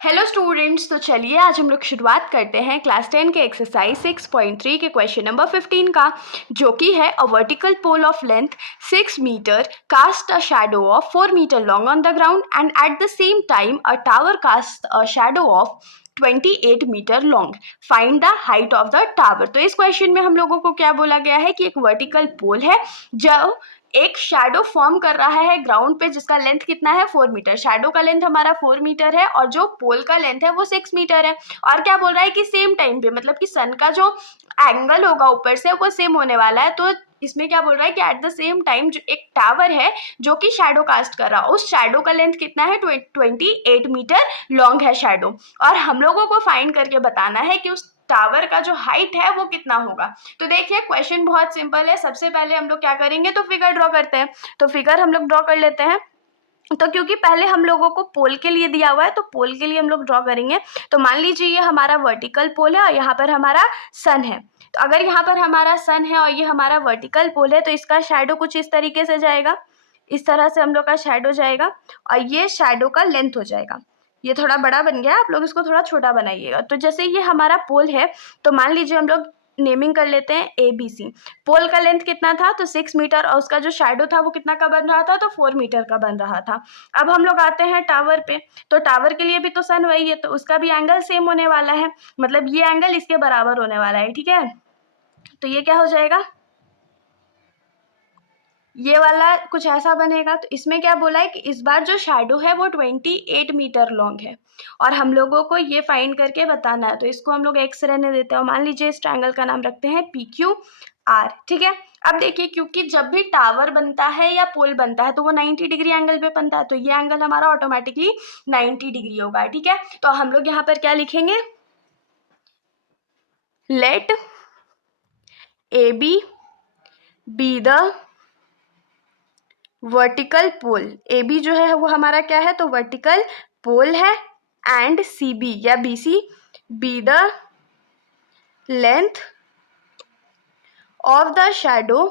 Hello students, तो चलिए आज हम लोग शुरुआत करते हैं क्लास 10 के एक्सरसाइज 6.3 के क्वेश्चन नंबर 15 का, जो कि है a vertical pole of length 6 metre cast a shadow of 4 metre long on the ground and at the same time a tower cast a shadow of 28 metre long. Find the height of the tower. तो इस question में हम लोगों को क्या बोला गया है कि एक वर्टिकल पोल है जो एक शैडो फॉर्म कर रहा है ग्राउंड पे, जिसका लेंथ कितना है 4 मीटर। शैडो का लेंथ हमारा 4 मीटर है और जो पोल का लेंथ है वो 6 मीटर है। और क्या बोल रहा है कि सेम टाइम पे, मतलब कि सन का जो एंगल होगा ऊपर से वो सेम होने वाला है। तो इसमें क्या बोल रहा है कि एट द सेम टाइम जो एक टावर है जो कि शैडो कास्ट कर रहा है, उस शैडो का लेंथ कितना है 28 मीटर लॉन्ग है शैडो। और हम लोगों को फाइंड करके बताना है कि उस टावर का जो हाइट है वो कितना होगा। तो देखिए क्वेश्चन बहुत सिंपल है। सबसे पहले हम लोग क्या करेंगे, तो फिगर ड्रॉ करते हैं। तो फिगर हम लोग ड्रॉ कर लेते हैं। तो क्योंकि पहले हम लोगों को पोल के लिए दिया हुआ है तो पोल के लिए हम लोग ड्रॉ करेंगे। तो मान लीजिए ये हमारा वर्टिकल पोल है और यहाँ पर हमारा सन है। तो अगर यहाँ पर हमारा सन है और ये हमारा वर्टिकल पोल है तो इसका शैडो कुछ इस तरीके से जाएगा। इस तरह से हम लोग का शैडो जाएगा और ये शैडो का लेंथ हो जाएगा। ये थोड़ा बड़ा बन गया, आप लोग इसको थोड़ा छोटा बनाइएगा। तो जैसे ये हमारा पोल है तो मान लीजिए हम लोग नेमिंग कर लेते हैं ABC। पोल का लेंथ कितना था, तो 6 मीटर, और उसका जो शैडो था वो कितना का बन रहा था, तो 4 मीटर का बन रहा था। अब हम लोग आते हैं टावर पे। तो टावर के लिए भी तो सन वही है, तो उसका भी एंगल सेम होने वाला है, मतलब ये एंगल इसके बराबर होने वाला है। ठीक है, तो ये क्या हो जाएगा, ये वाला कुछ ऐसा बनेगा। तो इसमें क्या बोला है कि इस बार जो शैडो है वो 28 मीटर लॉन्ग है और हम लोगों को ये फाइंड करके बताना है। तो इसको हम लोग एक्स रहने देते हैं और मान लीजिए इस ट्रायंगल का नाम रखते हैं PQR। ठीक है, अब देखिए क्योंकि जब भी टावर बनता है या पोल बनता है तो वो 90 डिग्री एंगल पे बनता है, तो ये एंगल हमारा ऑटोमेटिकली 90 डिग्री होगा। ठीक है, तो हम लोग यहाँ पर क्या लिखेंगे, let AB be the vertical pole. AB जो है वो हमारा क्या है, तो वर्टिकल पोल है, एंड CB या BC be the length of the shadow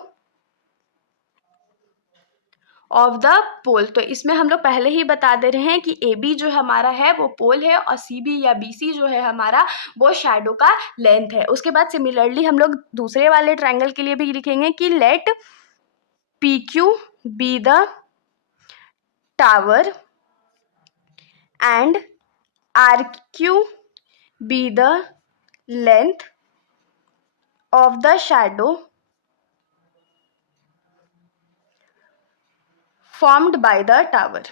of the pole. तो इसमें हम लोग पहले ही बता दे रहे हैं कि AB जो हमारा है वो पोल है और CB या BC जो है हमारा वो शैडो का लेंथ है। उसके बाद सिमिलरली हम लोग दूसरे वाले ट्रायंगल के लिए भी लिखेंगे कि let PQ be the tower and RQ be the length of the shadow formed by the tower।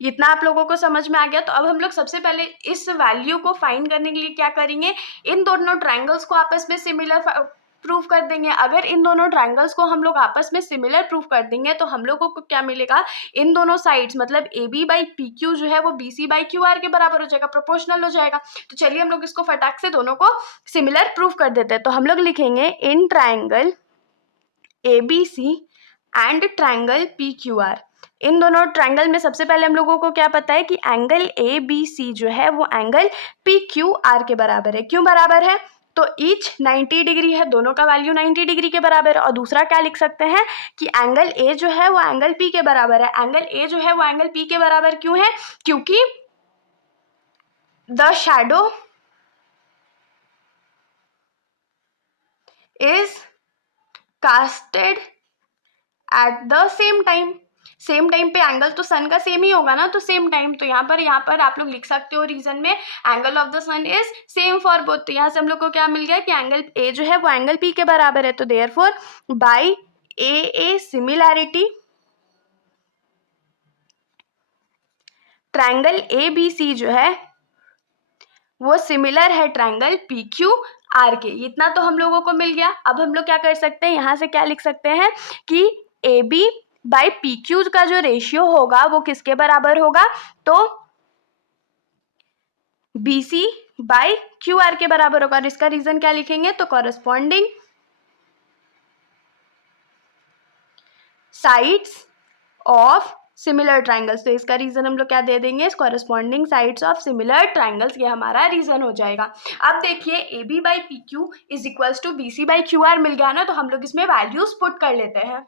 इतना आप लोगों को समझ में आ गया। तो अब हम लोग सबसे पहले इस वैल्यू को फाइंड करने के लिए क्या करेंगे, इन दोनों ट्रायंगल्स को आपस में सिमिलर प्रूफ कर देंगे। अगर इन दोनों ट्रायंगल्स को हम लोग आपस में सिमिलर प्रूफ कर देंगे तो हम लोगों को क्या मिलेगा, इन दोनों साइड्स मतलब AB बाई PQ जो है वो BC बाई QR के बराबर हो जाएगा, प्रोपोर्शनल हो जाएगा। तो चलिए हम लोग इसको फटाक से दोनों को सिमिलर प्रूफ कर देते हैं। तो हम लोग लिखेंगे in triangle ABC and triangle PQR। इन दोनों ट्रायंगल में सबसे पहले हम लोगों को क्या पता है कि एंगल ABC जो है वो एंगल PQR के बराबर है। क्यों बराबर है, तो ईच 90 डिग्री है, दोनों का वैल्यू 90 डिग्री के बराबर है। और दूसरा क्या लिख सकते हैं कि एंगल A जो है वो एंगल P के बराबर है। एंगल A जो है वो एंगल P के बराबर क्यों है, क्योंकि the shadow is casted eight the same time. Same time पे एंगल तो सन का सेम ही होगा ना, तो सेम टाइम। तो यहाँ पर आप लोग लिख सकते हो रीजन में angle of the sun is same for both. तो यहाँ से हम लोग को क्या मिल गया कि एंगल A जो है वो एंगल P के बराबर है। तो therefore by A similarity triangle ABC जो है वो सिमिलर है ट्रायंगल PQR के। इतना तो हम लोगों को मिल गया। अब हम लोग क्या कर सकते हैं, यहाँ से क्या लिख सकते हैं कि AB बाई PQ का जो रेशियो होगा वो किसके बराबर होगा, तो BC बाई QR के बराबर होगा। और इसका रीजन क्या लिखेंगे, तो corresponding sides of similar triangles. तो इसका रीजन हम लोग क्या दे देंगे, corresponding sides of similar triangles, ये हमारा रीजन हो जाएगा। अब देखिए AB by PQ is equals to BC by QR मिल गया ना, तो हम लोग इसमें वैल्यूज पुट कर लेते हैं।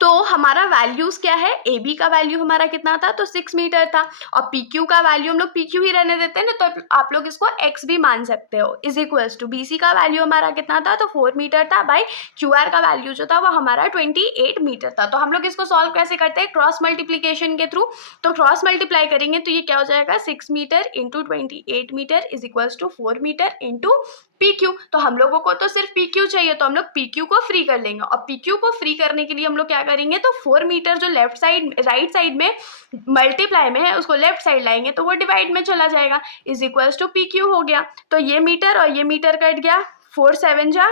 तो हमारा वैल्यूज़ क्या है, ए बी का वैल्यू हमारा कितना था, तो 6 मीटर था, और पी क्यू का वैल्यू हम लोग पी क्यू ही रहने देते हैं ना, तो आप लोग इसको एक्स भी मान सकते हो, is equals to B C का वैल्यू हमारा कितना था, तो 4 मीटर था, बाई क्यू आर का वैल्यू जो था वो हमारा 28 मीटर था। तो हम लोग इसको सॉल्व कैसे करते हैं, क्रॉस मल्टीप्लीकेशन के थ्रू। तो क्रॉस मल्टीप्लाई करेंगे तो ये क्या हो जाएगा, 6 metre into 28 metre is equals to 4 metre into P Q. तो हम लोगों को तो सिर्फ पी क्यू चाहिए, तो हम लोग पी क्यू को फ्री कर लेंगे, और पी क्यू को फ्री करने के लिए हम लोग क्या करेंगे, तो 4 मीटर जो लेफ्ट साइड राइट साइड में मल्टीप्लाई में है उसको लेफ्ट साइड लाएंगे तो वो डिवाइड में चला जाएगा, is equals to P Q हो गया। तो ये मीटर और ये मीटर कट गया, 4 7 जा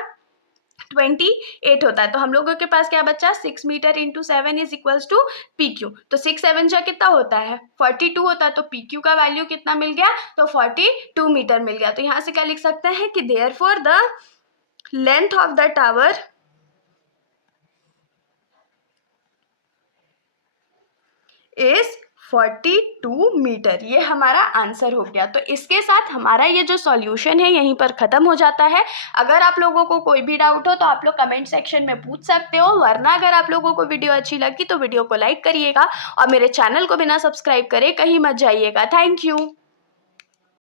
28 होता है। तो हम लोगों के पास क्या बचा, 6 metre into 7 is equals to P Q. तो 6 7 जा कितना होता है, 42 होता है। तो पी क्यू का वैल्यू कितना मिल गया, तो 42 मीटर मिल गया। तो यहाँ से क्या लिख सकते हैं कि therefore the length of the tower is 42 metre. ये हमारा आंसर हो गया। तो इसके साथ हमारा ये जो सॉल्यूशन है यहीं पर ख़त्म हो जाता है। अगर आप लोगों को कोई भी डाउट हो तो आप लोग कमेंट सेक्शन में पूछ सकते हो, वरना अगर आप लोगों को वीडियो अच्छी लगी तो वीडियो को लाइक करिएगा और मेरे चैनल को बिना सब्सक्राइब करे कहीं मत जाइएगा। Thank you.